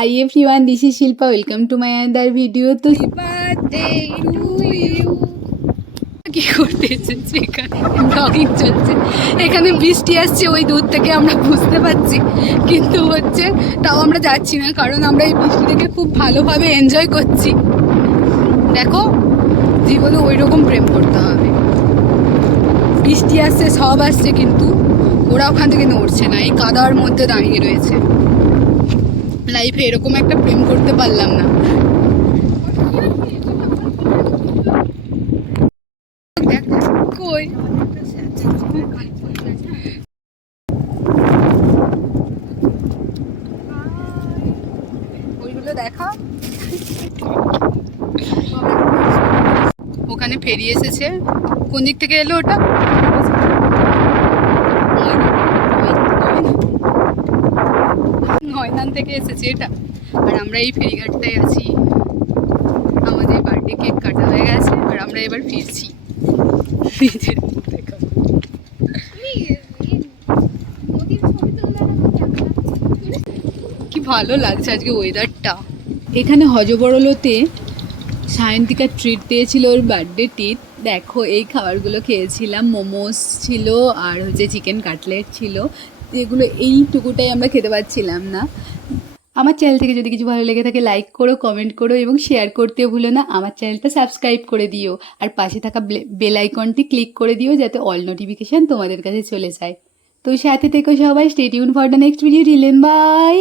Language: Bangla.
Hi everyone, this is Shilpa. Welcome to my another video. তো birthday to you. কি করতে এসেছি এখানে ব্লগিং চলছে, এখানে বৃষ্টি আসছে ওই দূর থেকে আমরা বুঝতে পারছি, কিন্তু হচ্ছে তাও আমরা যাচ্ছি না কারণ আমরা এই বৃষ্টিটাকে খুব ভালোভাবে এনজয় করছি। দেখো জীবনে ওই রকম প্রেম করতে হবে, বৃষ্টি আসছে সব আসছে কিন্তু ওরা ওখান থেকে নড়ছে না, এই কাদার মধ্যে দাঁড়িয়ে রয়েছে। লাইফে এরকম একটা প্রেম করতে পারলাম না। কই ওইগুলো দেখা, ওখানে ফেরি এসেছে। কোন দিক থেকে এলো ওটা? নয়নান থেকে এসেছে এটা। আর আমরা এই ফেরিঘাটটায় আছি, আমাদের বার্থডে কেক কাটা হয়ে গেছে আর আমরা এবার ফিরছি। কি ভালো লাগছে আজকে ওয়েদারটা। এখানে হজবরলতে সায়ন্তিকা ট্রিট দিয়েছিল, ওর বার্থডে ট্রিট। দেখো এই খাবারগুলো খেয়েছিলাম, মোমোস ছিল আর হচ্ছে চিকেন কাটলেট ছিল, এগুলো এইটুকুটাই আমরা খেতে পারছিলাম না। আমার চ্যানেল থেকে যদি কিছু ভালো লেগে থাকে লাইক করো, কমেন্ট করো এবং শেয়ার করতেও ভুলো না। আমার চ্যানেলটা সাবস্ক্রাইব করে দিও আর পাশে থাকা বেল আইকনটি ক্লিক করে দিও যাতে অল নোটিফিকেশান তোমাদের কাছে চলে যায়। তো সাথে থেকো সবাই। Stay tune for the next video. Till then by.